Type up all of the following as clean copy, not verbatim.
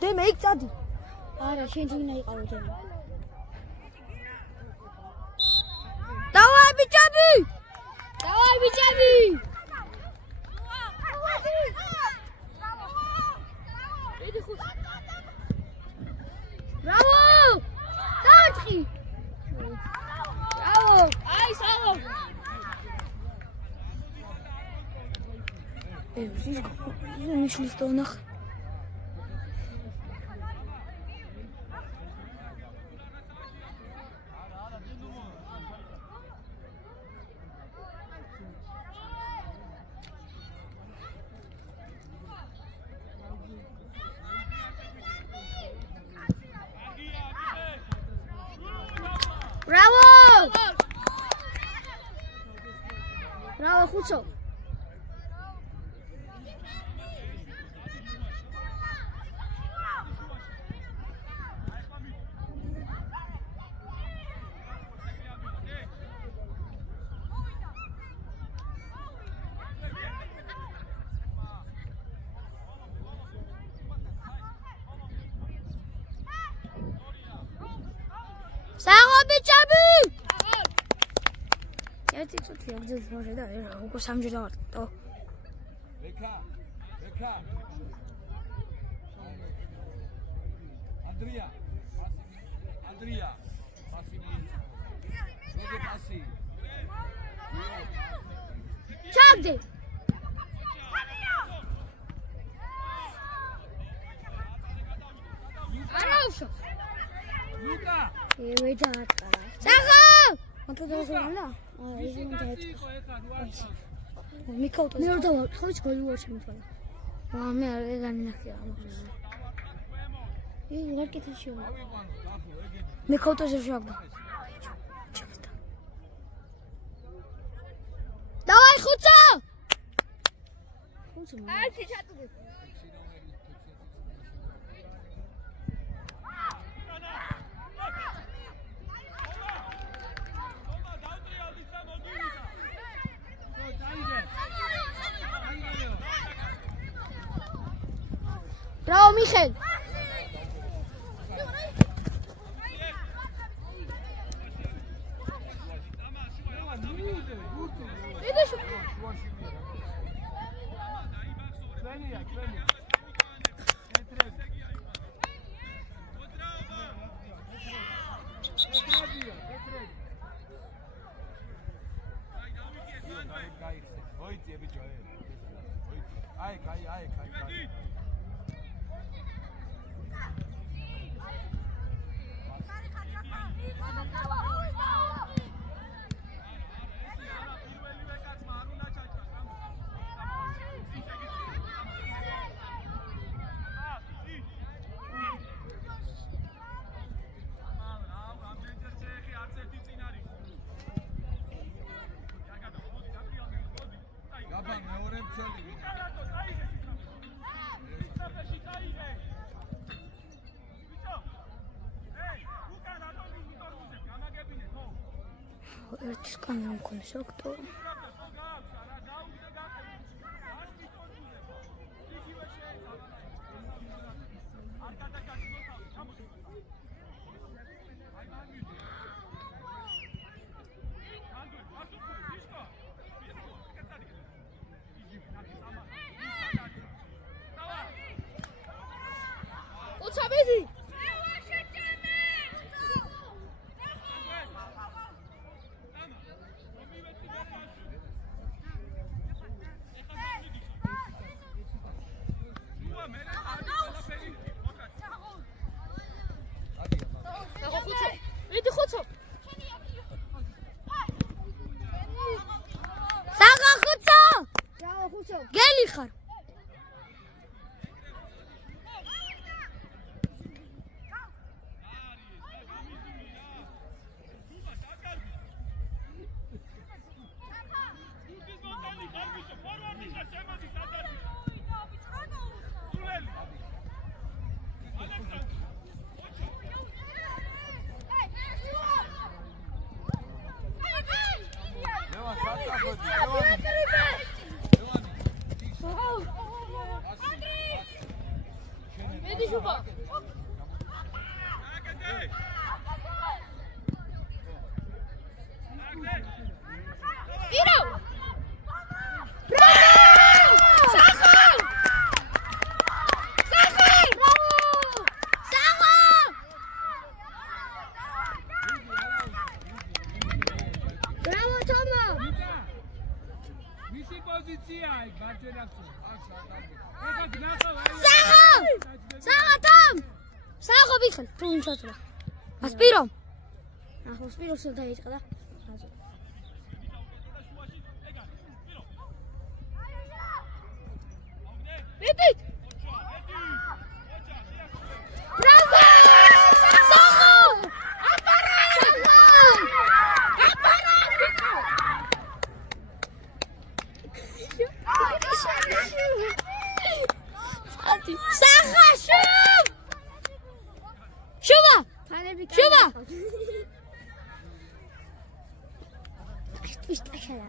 დემე იქ წადი. არა, შენ ძინა იყავ დემე. დავაი ბიჭები! დავაი ბიჭები! Bravo! Დაწყი! Bravo! Აი, სალო! Მიშლის დონახ. Bravo! Bravo, ხუცო. ერთი წუთი აგზელს მოშე და უკვე სამჯერ დავარტყო. ლეკა. ანდრია. პასი. მოგე პასი. ჩაგდე. არაუშო. ლუკა. ევე დაარტყა. სახო! მათო დავზრალა? მიკაუტო. მე არ დავარცხავ, გოლი ვარ შემთხვევა. მე არ განინახია ამას. რა კეთილშია. მიკაუტოზე შევაგდა. დავაი ხუცო! აი ჩატუდე. Bravo, Michel! Ertis kamyon konuşuyordu. Uçabilir. Vedi Juba. Spiro! Bravo! Sacho! Sacho! Bravo! Sacho! Bravo Tomo! მისი პოზიცია იქ მარჯვენაში. Sacho! Sacho Tom! Sacho ბიხელ, თუ იმშოწვა. ასპირო. ახლა სპიროს დაიწყდა. Vedi! Bravo! Sacho! Appara! Appara! Sacho, şut! Şuba! Şuba! İşte aşağıya.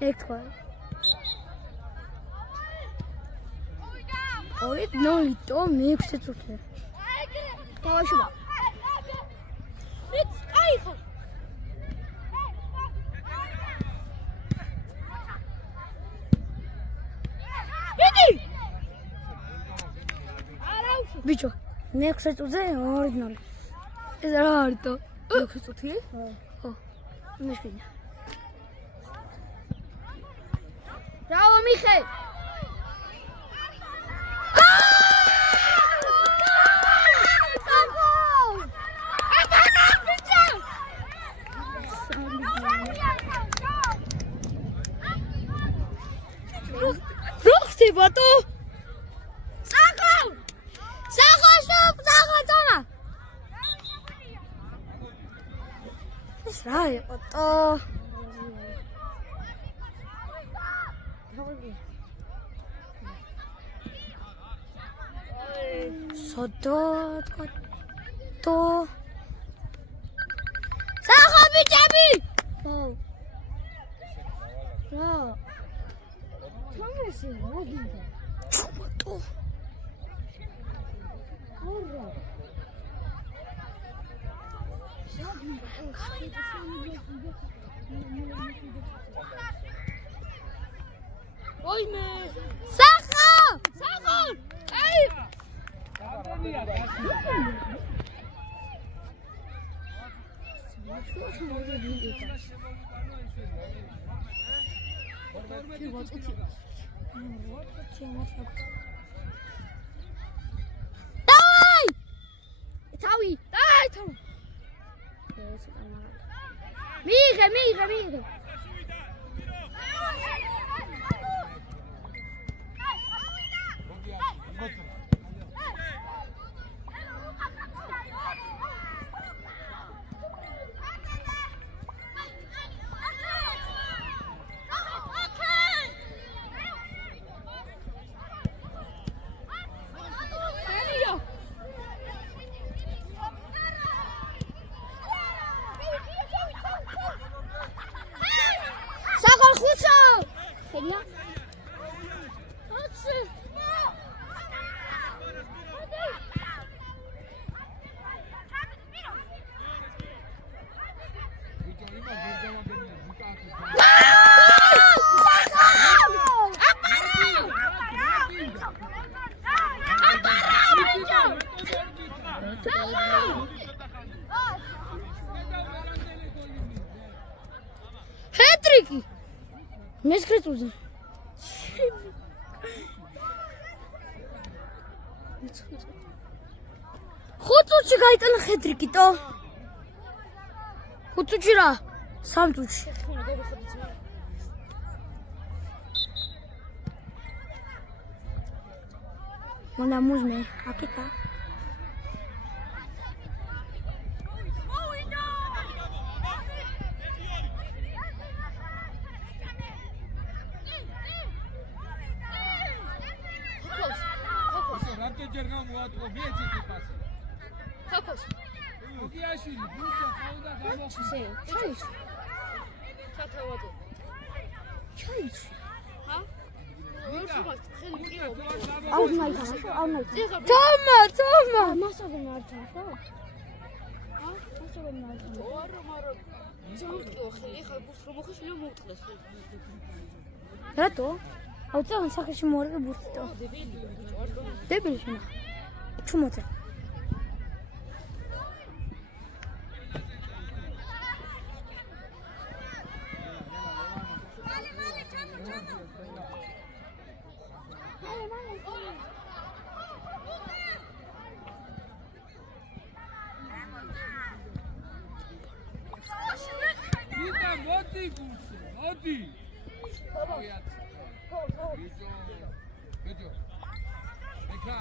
Elektron. Orada ne oldu? O ne yüksek tutuyor? Tamam şuba. Ayıkın. Vedi! Bicho, ne yüksek tutuyor? Orijinal. Ez rarto. Yüksek tutuyor? Oh. Ne şöyle. Bravo Michael. Bato! Sacho! Sacho, stop! Sacho, Toma! Srai, Bato! Soto, Bato! Sacho, bichabi! Oh. No. Tomato. Oi me. Sacho! Sacho! Hey! Давай! Тави, давай там. Мига. Hat-trick! Mescretuze. ხუთი გაიტანა hat-trick-ი თო. ხუთი რა? 3 წუთში. Manda muzme, aqui tá. Ჩაიში. ჰა? თომა მასობენ მართავ ხო? მასობენ მართავ. მაგრამ ზამთრო ხელი ხა ბურთს რომ მოხეშლიო მოუწყდეს. რატო? აუ წავ სახეში მოარგე ბურთო. დებილი შენ. ჩუმოწე. მოდი გულზე, მოდი. ბიჭო. ეკა.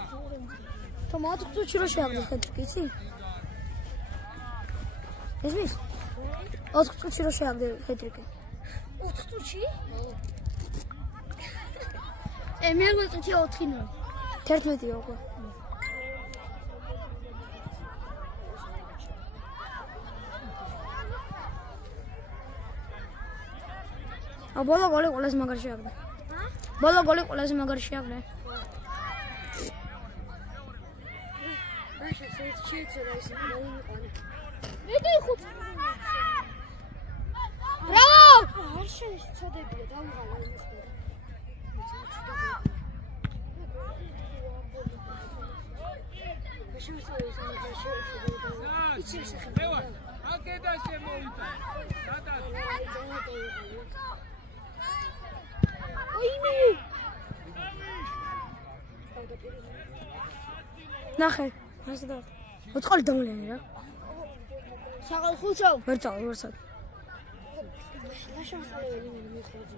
თომატ წუთში რო შეაგდე ხეთრიკი, იცი? ესმის? 4 წუთში რო შეაგდე ხეთრიკი. 4 წუთში? მე როგორ წუთი 4-ი. 11-ია უკვე. ბოლო გოლი ყველაზე მაგარი შეაგდე. ბოლო გოლი ყველაზე მაგარი შეაგდე. მაშინ შეიძლება ის მოიმიყანე. მედი ხუთი. ბრავო! არ შეცოდებია დავიღალე იმხდე. ევა, აკედა შემოვიდა. სადაც? ოიმი! ნახე, ასე და. ოთხალი დამლენი რა. საღალ ხუთო. ვერ წავალ, ვერ სად. ლაშანსალეველი მე მიხვეძი.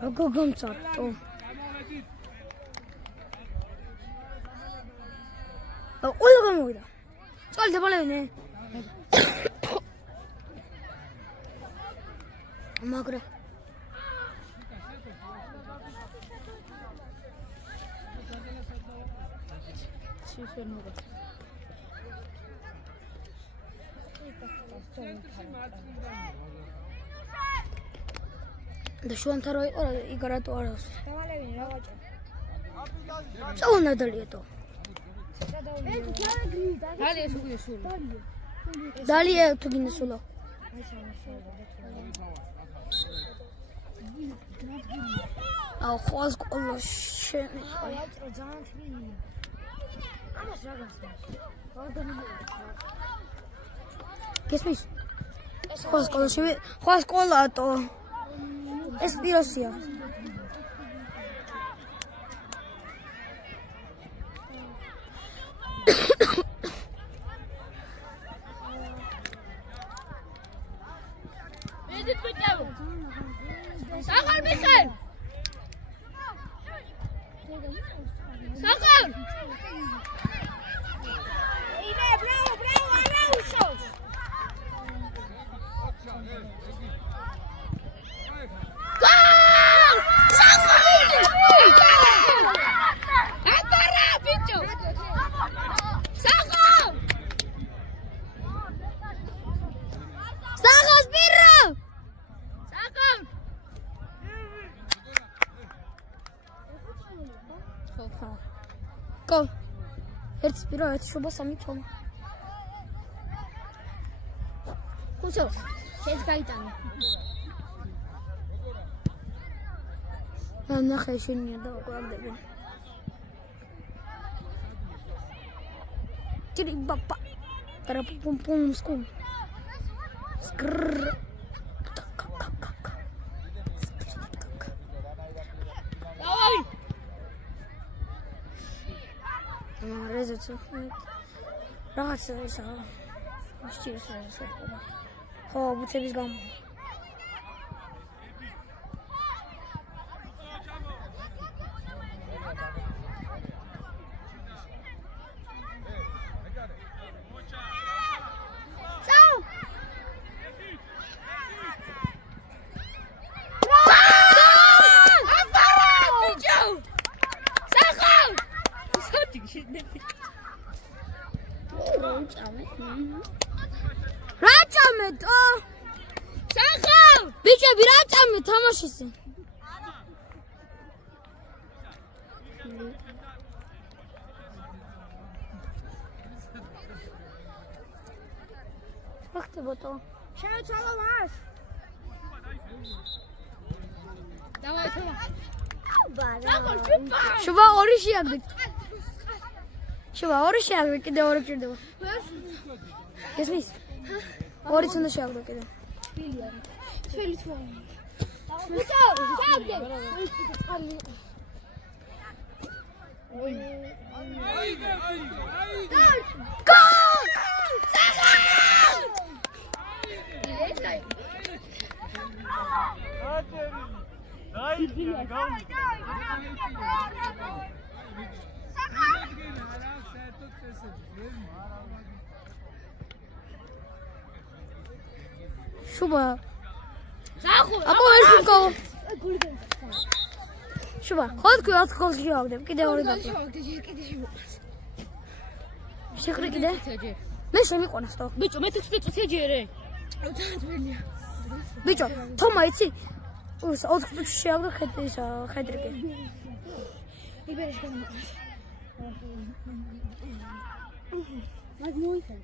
რა გოგომწარტო. ყველა გამოვიდა. წალი დაბალევინე. მაგრა და შუანთარო იყო რა იგარატო არავს. დავალევინე რა ვაჭა. წავნა დალიეტო. დალია სულ სულ. დალია თუ გინდა სულო. აუ ხოს ყოლო შენი. ვაჭრო ძალიან თბილია. ამას რა გასმის? გესმის? ხოს ყოლო შევი, ხოს ყოლატო. ეს პიროსია. მედი პიტავ. საღარ მიხელ. საღარ. იმე ბრავო, არა უშავს. გოლ! საღარ! ატარა ბიჭო. საღარ! საღოს ბირო! საღარ! კო. ერთი ბირო, ერთი შობა, სამი თომა. ხუთო. შენს გაიტანე. ნახე შენია და გვაგდებენ. Jadi bapak cara pum pum skum. Skrrr. დავაი. რეზეცო. რაღაცა ისა. შეიძლება ესე. ხო, ბუცების გამო. რა წამეთო? საღარ! ბიჭები რა წამეთ თამაშისე? ხდებოდო. შევეცვალო მას. დავაი თომა. შუა ორი შეაგდეთ. შუა ორი შეაგდეთ, კიდე ორი გჭირდება. ესმის? ორი უნდა შეაგდო კიდე. თველი თვალი. ბიჭო, შეაგდე. გოლ! შუბა. აბა ეს გოლ. შუბა, ხოთქი 4 გოლს შეაგდებ, კიდე ორი გაკლა. შეკრე კიდე? მე შემიყვანას თო. ბიჭო, მე 16 წუთია ჯერე. ბიჭო, თომა იცი? 4 წუთში შეაგდო ხედრიკი. იბერეში გამოყავს. მაგ მოიხარ.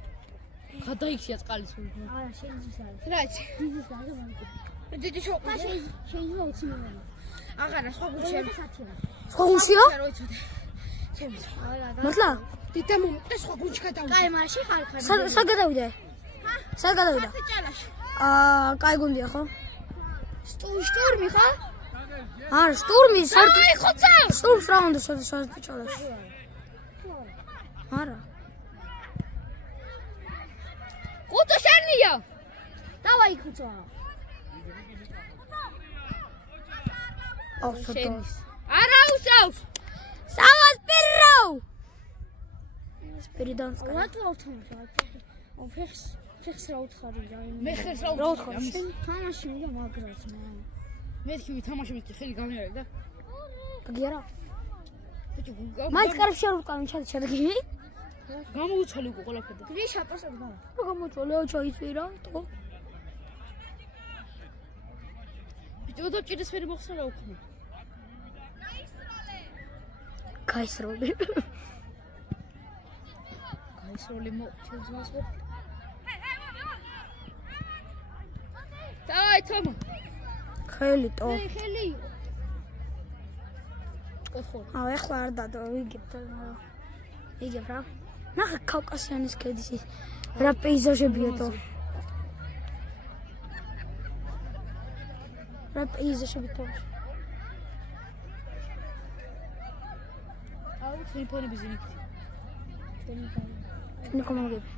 გადაიქცია წყალის. არა, შეიძლება არის. რა იცი? დიდი შოყი. შეიძლება 20 მილიონი. აღარა სხვა გულშია. სხვა გულშია? რა ვიცოდი. ჩემს. მართლა? დიდა მომყე სხვა გულში გადავიდა. კაი, მაშინ ხარ. სად გადავიდე? სად გადავიდა? ჭალაში. კაი გუნდია ხო? შტურმი ხა? არა, შტურმი სარტი. აი, ხოცა. შტურმს რა უნდა სარტი ჭალაში? არა. ხუცო შენია. დავაი ხუცო. სოდო. არა უსავს. სავას პირო. სპირიდანს კა. რატო ავთმაშა? ფეხს რა უთხარი რა იმ. მე ხეს რა უთხარი? შენ თამაში მიდა მაგრას მან. მეთქი ვითამაშე მეთქი ხელი გამიარე და. გიარა. ბიჭო, მაინც კარებში არ ვყავ ჩადგი. გამოუცვალე უკვე ყველაფერი. გრიშა პასად გავა. გამოწოლე ჩაიწვირა თო. ბიჭო, და ჭირის ფერი მოხსნა რა უქმე. გაისროლი. გაისროლი მოწევს ხო? დაი თომა. ხელი ტო. ხელი. ოხო. ეხლა არ დადო, ვიგებ რა. ვიგებ რა. ნახე კავკასიანის ქედის ის რა პეიზაჟებია თო. რა პეიზაჟები თო. აუ, ტელეფონები ზინიქით. ჩვენი კომაგები.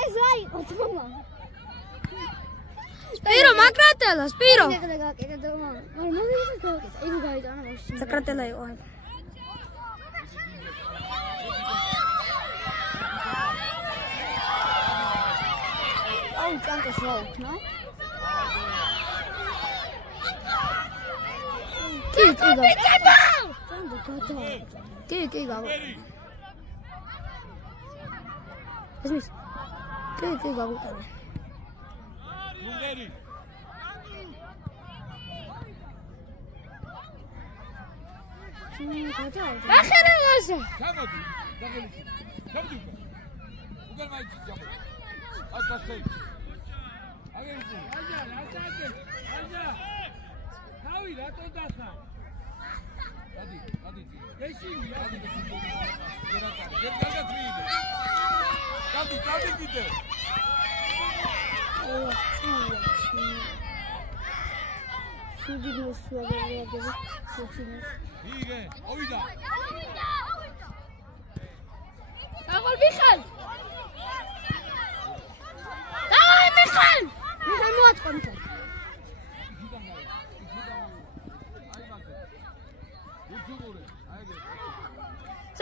ეს რა იყო თომა? სპირო მაკრატელა, სპირო. ეგრე გაკეთე თომა. აი, მე მე გაკეთე. იგი გაიტანა მაშინ. საკრატელა იყო. აუ, კანტოს რა უქნა? კი, გავა. კანტო კი, გავა. ესმის. კი, გავუტანე. გუნდერი. ახერელაზე. გამოდი, დაგელიქი. გამოდი. უგან მაიჭი გამო. აკასე. აგერიკი. აჯა, აჯა. თავი რატო დახა? ადი. ეშინი, ადი. გერგაგაცრიიდე. გადი კიდე. შუდი მოსვაგები სოხინეს. იგე, ავიდა. აღარ მიხალ. დავაი მიხალ. მიხალ მოაწყო.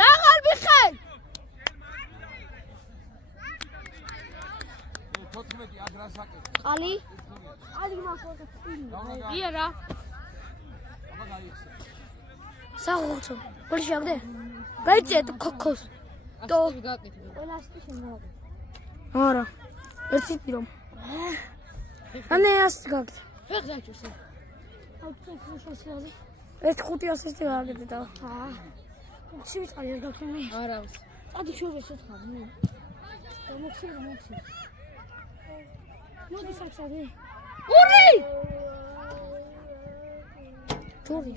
აღარ მიხალ. 14 აგრასაკე. ყალი? ყალი მასოთა წინი. ია რა. აბა გაიხსე. საღოხო. ბოლში შეაგდე? გაიწია თუ ქოქოს. ტო გაკეთე. ყველასთვის შემოაგდე. არა. ერთი პირო. ანე ას გააკეთე. ფეხს აჭირსე. აუ, წუთი შესაძლოა. ეს 500 ისე გააკეთე და. შევიწყალი არ გაქნები. არა. ადი შევესოთ ხარ. მოდი საქსავე. ორი! ჯორი.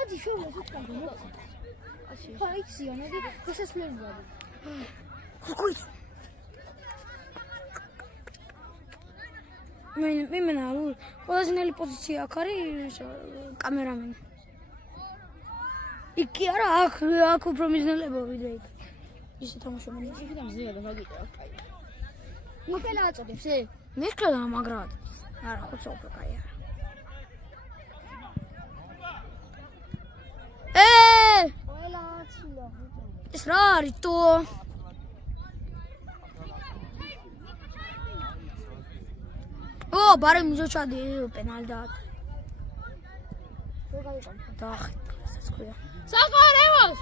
ადი შოვა ხუთკანდა მოდი. აი სიონები გასასვლელია. ხოიც. მენა ყველაზე ნელი პოზიცია აქ არის კამერამენი. იქი არა აქ უფრო მიზნელებო ვიდრე იქ. ისე თამაშობენ. იქიდან ზედა მაგიტა. მოკელა აწოდებს ე? მეკლა მაგრად. არა ხოცა უფრო კაი არა. ყველა აცილა. ეს რა არის თუ? ბარე მიჯოჩადი პენალი და რო გავიყავ. დაახი, საწყვია. საყარევოს!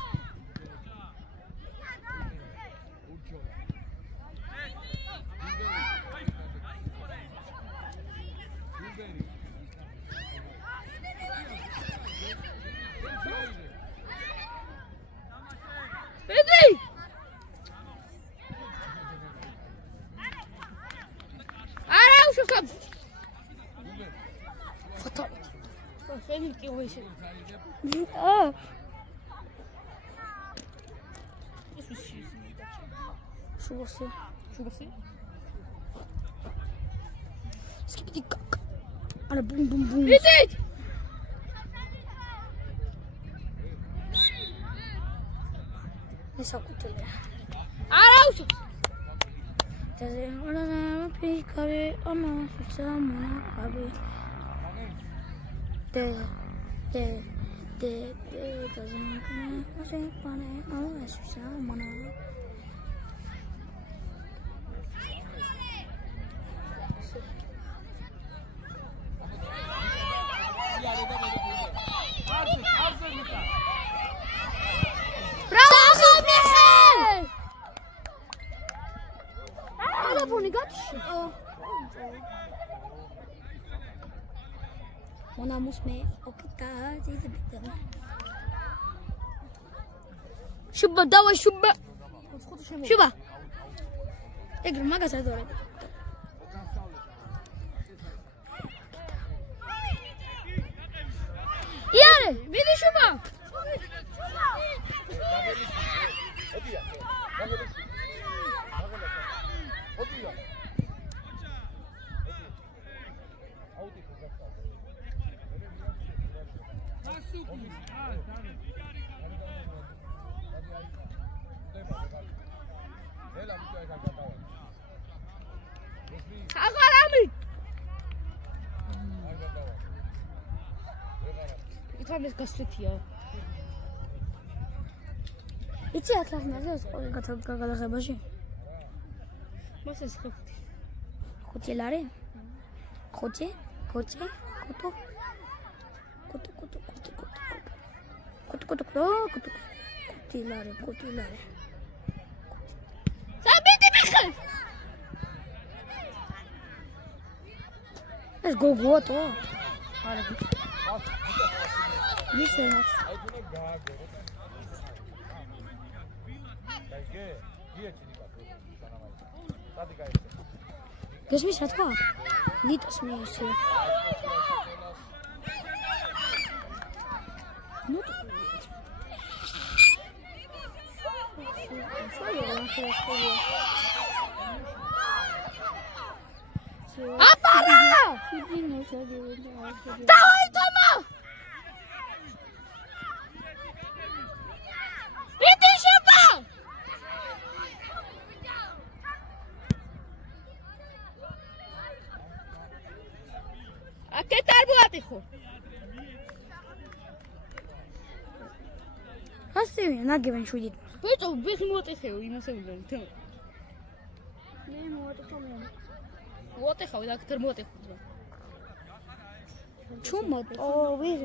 ბედი! არა უშოხებ! ფოტო. ხელი კი ვეშე. შუბოსი. სკიპი კაკ. არა ბუმ. ბედი! ესაკუთელია. არა უშოხ! დაზე არა ფიქარი ამა სამანა კაბი. დე დაზანკნა ასე პანე ამა სამანა. ტელეფონი გაჩი. მონამუს მე ოკიტა ზიზბიტა. შუბა დავა შუბა. შუბა. ეგრე მაგას ადორე. იარე, მიდი შუბა. აღარამი! ითამეს გასწრეთია. იცი აქ ახლა სკოლა გადაღებაში. მას ეს ხუთი. ხუთი ლარი? ხუთი? კოტო. კოტი ლარი. საბიდი მიხე! ეს გოგოატო. არა. მისენაც. გესმის რა თქვა? ნიტოს მიესე. აპარა! დავაი თომა! მიდი შუბა! აკეთ არ მოატიხო. ასევია ნაგებენ შვიდით. ბიჭო, ვიხი მოატიხეო იმასეულები თემ. მე მოატიხო მე. მოატიხავ და აქ მოატიხო. ჩუმოტო ვირ.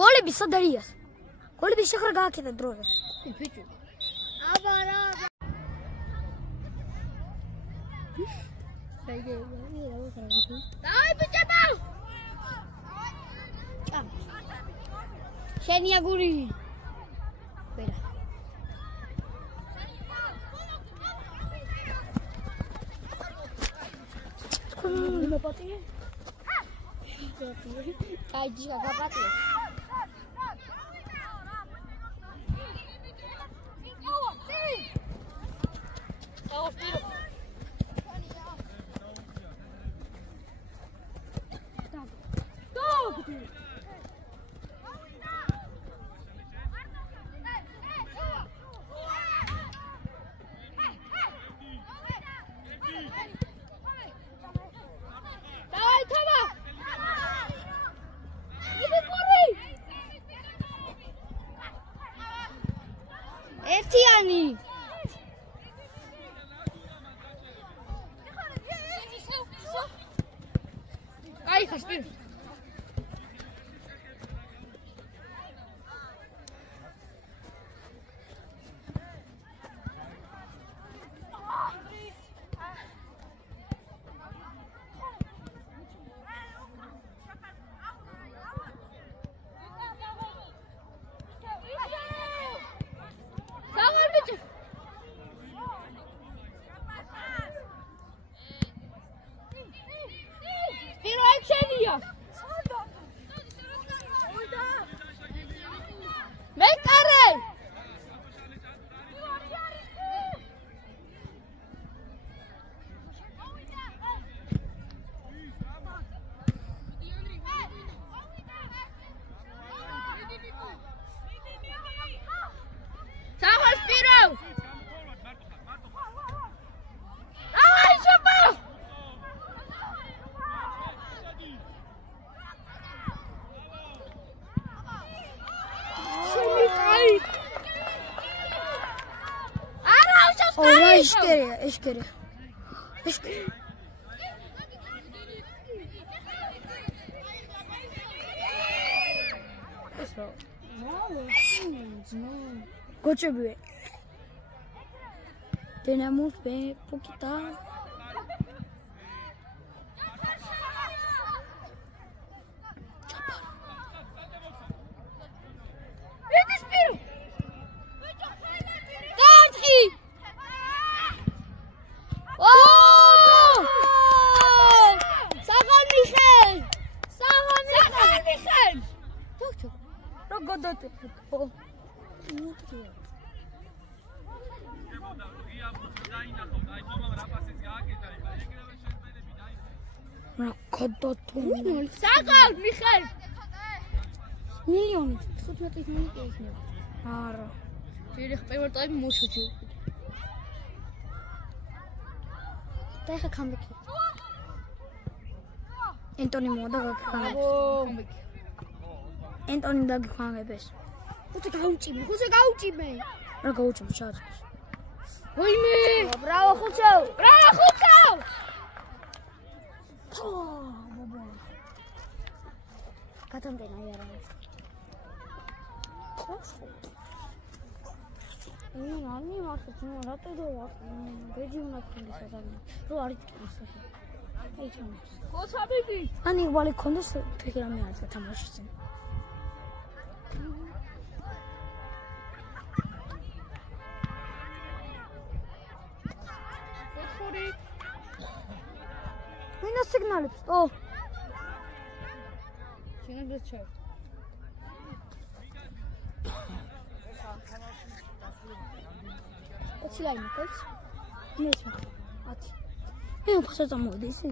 გოლები სად არიან? გოლები შეხრა გააკეთა დროზე. ბიჭო. აბარა. დაი ბიჭებო! შენია გური. მოპატიე. აი ჯიგა გაპატიე. ერთიანი აი ხასპი ეშკერია. ესო. გოჩებია. Tenemos bem poquita. საკალ მიხელ მილიონი 15 მინუტი იქნება. არა. ჯერ პირველ ტაიმი მოშოჩი. და ხა კამბექი. ენტონი მოდა გაქხანებს. ენტონი დაგიხანებს. ხუთი გაუჭიმე. რა გაუჭიმე შაჭს. ვაიმე! ბრავო ხუცო! გათამდენა იარა. ანი მართლა ძმა რატო დავა? ბეჯი უნდა ქონდეს ადამიანი. რო არის ტყისში. აი ჩამოს. გოსაბიდი. ანი ვალი ქონდეს ფიგრამი არის თამაშში. Mina signalებს, ო. შენებს ჩავ. Ოცი ლაინი ყავს. მესმა. 10. მე უფრო წამოვიდი ისე.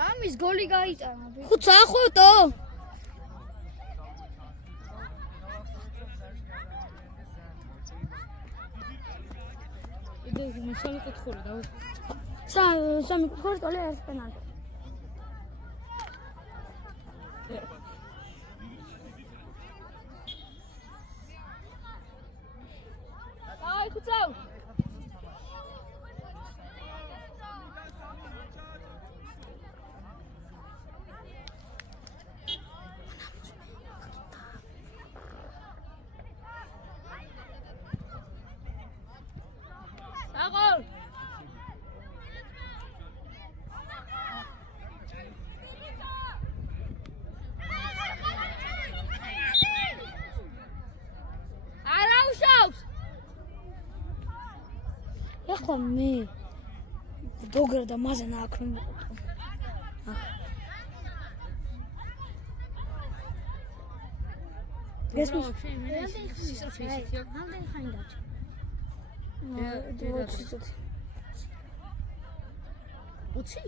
რამის გოლი გაიტანა. ხუთს ახვევტო. სამი კუთხური დავა. სამი კუთხური ტოლი არის პენალტი. აი ხუცავ. Agol! ეხლა მე დოგრა და მაზანა აქ რომ გესმის? რამდენი ხანი დარჩა? უცი?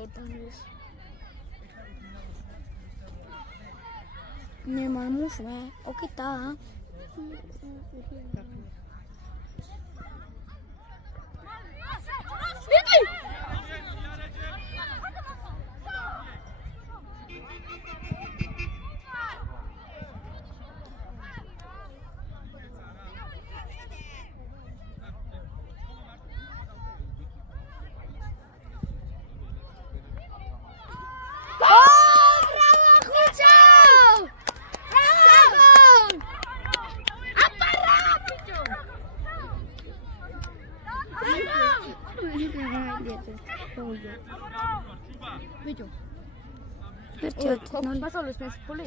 ორდანის. Ne marmuş ve o kita. ბიჭო. ერთად მასალოს მესფული?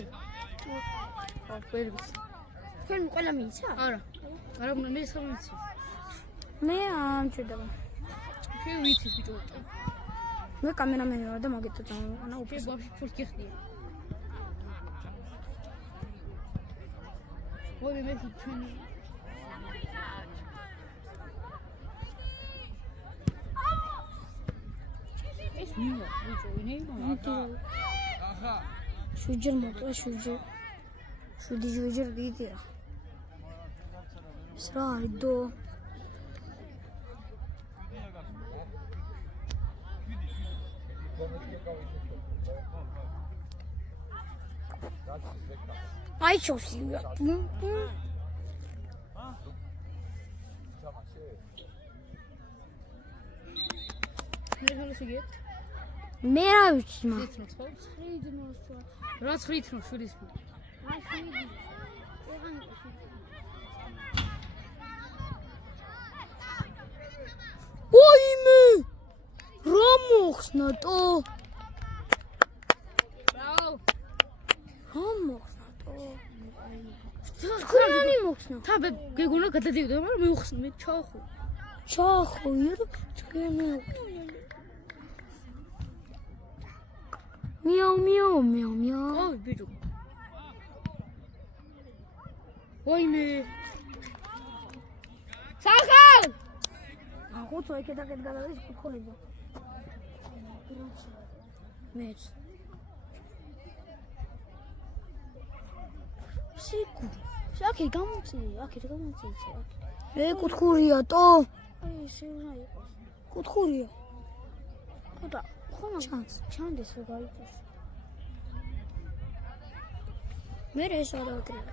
ყველგის. თქვენ ყველა მიიცა? არა. არა უნდა მე სულ ვიცი. მე ამჭირდება. შენ ვიცი ბიჭო. მე კამერამენი ვარ და მაგით ანა შენ ბავშვი ფულკი ხდია. ой მე ჩვენ ეს მინდა ბიჭო ვინაიდან ახა შუჯერ მოტა შუჯერ შუჯერ დიდია სრაიდო აი შოსია მე რა ვიცი მა რა ხრითნო შურის ოიმე რა მოხსნა ტო ბრავო რა მოხსნა ტო ხანი მოხსნა თა გეგონა გადადიოდა მაგრამ მე უხსნა მე ჩახო ირო თქვენი მიაუ მიაუ მიაუ მიაუ ой ბიჭო ოიმე სახალ აღუცო ეკეთაკეთ გადადის ხოლიძო მეც სიკუ შაკი გამოწი აქეთ გამოწი ე კუთხურია ტო აი ესე უნდა იყოს კუთხურია ხოდა ხომ ჩანდეს რა გაიწეს მე ეს გადავკრიბე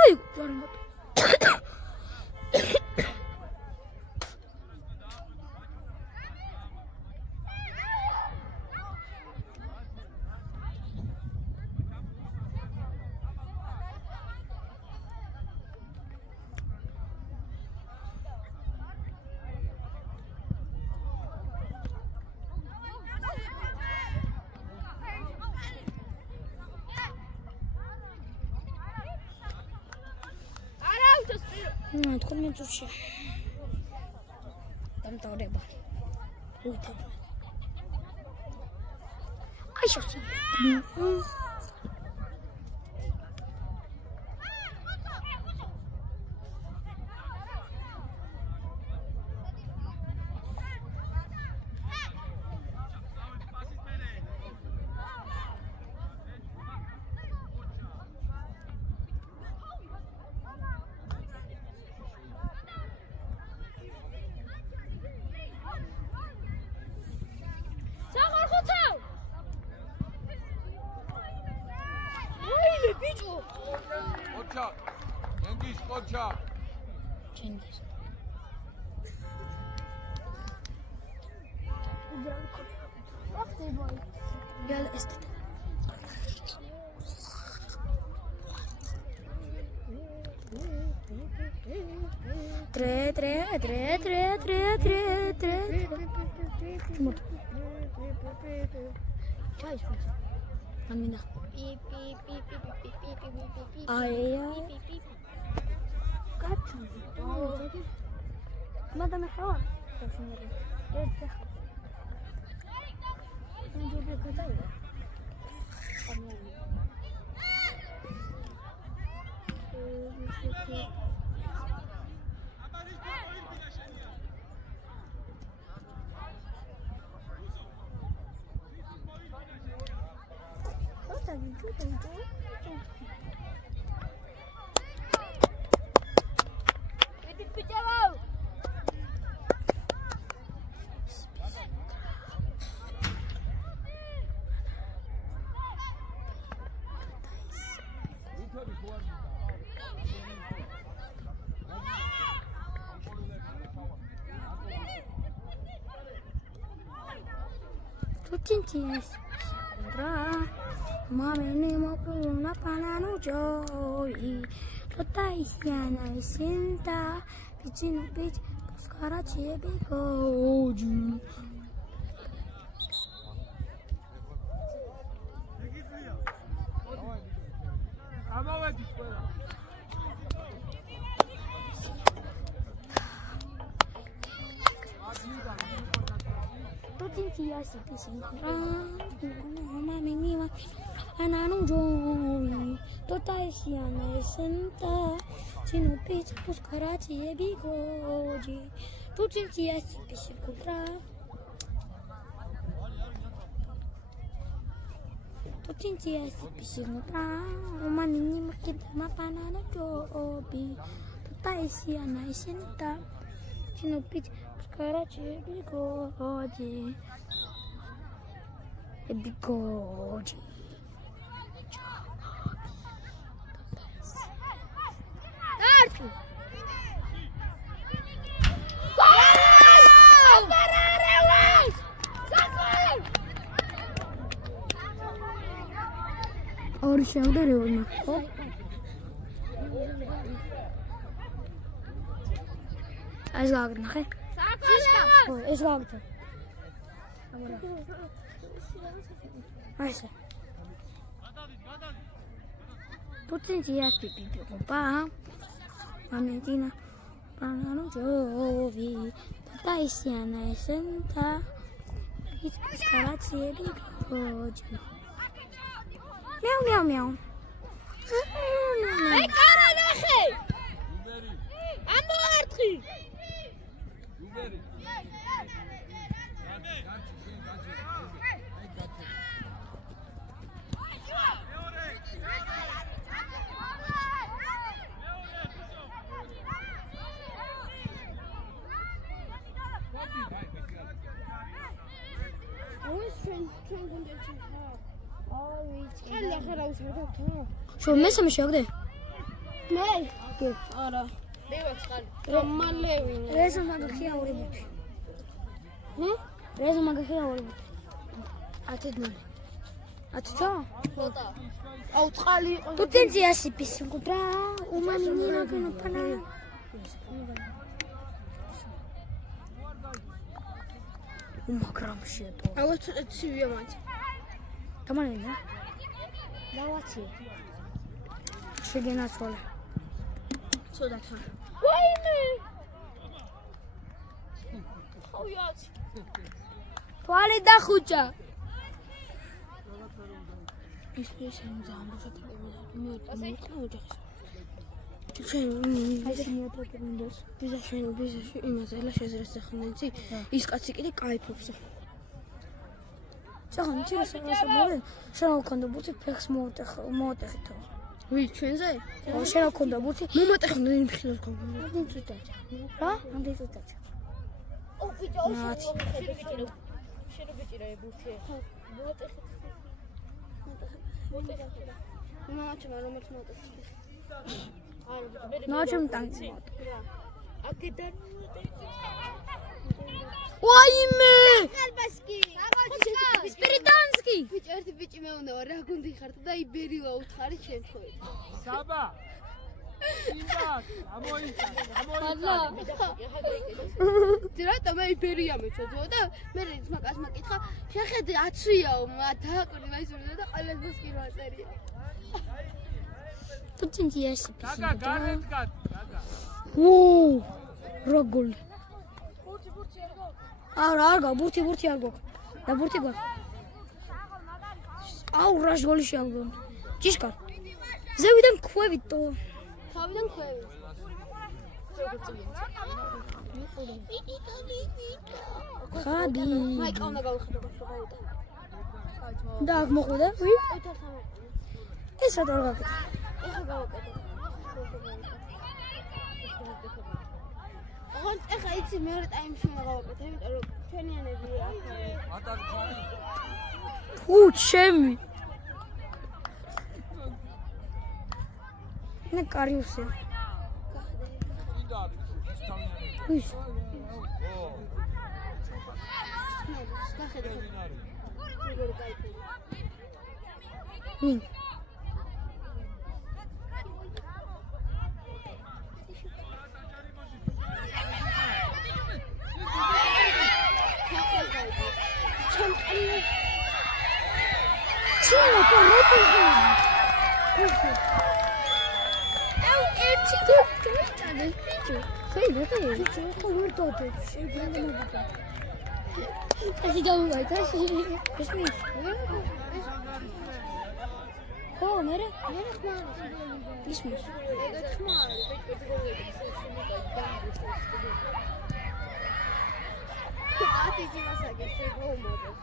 აი ვარიმოთ Нет, ходим тут еще. Там рыба. Ой, там. Ай, сейчас. Koçak. Cengiz Koçak. Cengiz. Gel estet. Amina. Tutintis, mameni mopuna pananu joy, totaisiana isinta, pichino pich, puskara chebiko oju. Tutintis, mameni pananu joy, totaisiana isinta, pichino pich, puskara chebiko oju. Tutintis, pisikutra. Tutintis, pisikutra. Umani makita mapanana jobi. Totaisiana isinta, pichino pich, puskara chebiko oju. Ebikoji. और शब्द रे बोलना ऐसा करना है ऐसा करना ऐसा Tutintis, pipipipupa, mametina, panano jovi, totaisiana isinta, puskara chebikoji. Meow, meow, meow. Hey, Karanache! I'm Martri! شو مسا مش يقدر ماي كيف ارى رمى الليوي لازم ما قخيها وريبوت لازم ما قخيها وريبوت أتدمر أتشا او تخالي Tutintis así piscutra uma menina que não para nada uma gramsheto او تسوي مات تمام هنا لا واتي شجنا صالح صدقها ويني خوياتي توالي دا خوجا ايش نزعم ის კაცი კიდე кайფობს. Წაღან ჩირასაბოლენ შენ ქონდა ბუთი ფეხს მოუტეხითო. ვი ჩვენზე? ო შენ ქონდა ბუთი მომატეხნე იმ ხილს ქონდა. ამდენ წუთა. რა? ამდენ წუთა. ო ბიჭო, შენ ბიჭირა ბუთი. მოუტეხით. მაჩმა რომელიც მოუტეხით. Ночем танцы. Акидан. Ойме! Калбаски. Спиритански. ბიჭო, ერთი ბიჭი მეუნდა, რა გუნდი ხართ და იბერილა უთხარი შემთხვევით. საბა. რატომ მე იბერია მეწოდო და მე ის მაგას მაკითხა შეხედე აცვიაო დააკვირდი მაისურდა და ყველას მოსკირვა წერია Putinci esi. Gaga, garnet gat. Gaga. Rogul. Arga, burti argo. Da burti gol. Au, rash gol shalgo. Chishka. Zevidan kvevit to. თავიდან ქვევი. Ხადი. მაიკა უნდა გავიხადო გავიდა. და აქ მოხვდა? ვი? ეს რა დარგაკეთე? ეხა გავაკეთე. ეხა იცი მეორე ტაიმში უნდა გავაკეთე, იმიტომ რომ ჩვენიანებია ახლა. ატარ ხარი. ფუ, ჩემი. Ne kariusi. Ვის? ვინ? Asi gauai, asi. Esmis. Ho, mere? Mere xmar. Esmis. ეგ ხმარ ათი ჯიმასაგეს ეგომოდეს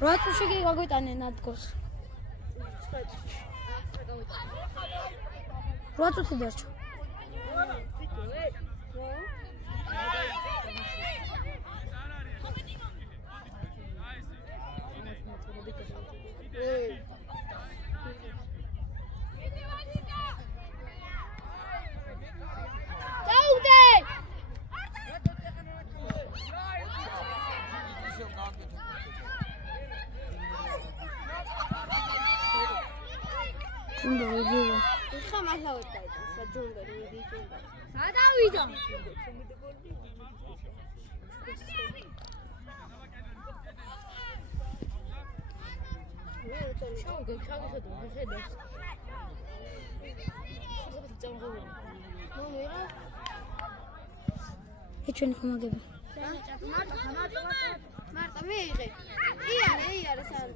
რატო შეგი გაგვიტანენ ადგოს? რატო თუდარჩო? ეხა მართლაც დაიწყო საჯუნგარი მიდიჯუნდა. სადავიდა? შავი ხაგიხედო ხედავს ეჩვენი ხომაგები. მარტა მიიღე. იარე სანდ.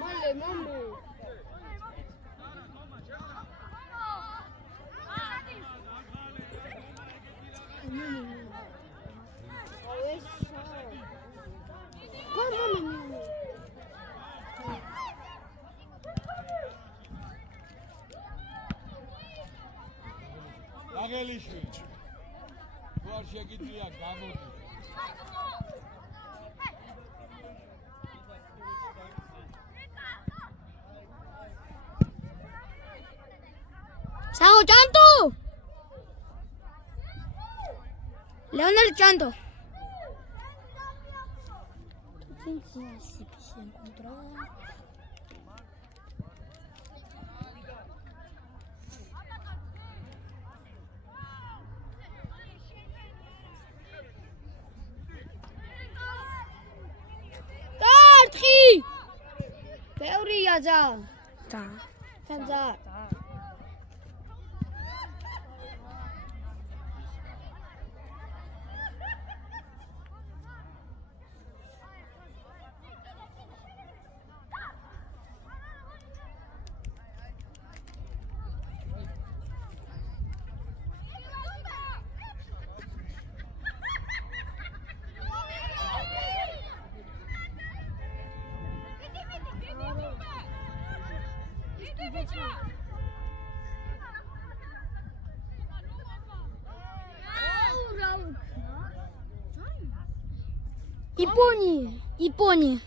მალე მომო. ლაგელიშვილი. თუ არ შეგიძლია გამოდი. Sao Chanto! Leonel Chanto. Se encontrou. Tartri! Peoria já. Tá. Já. Япония.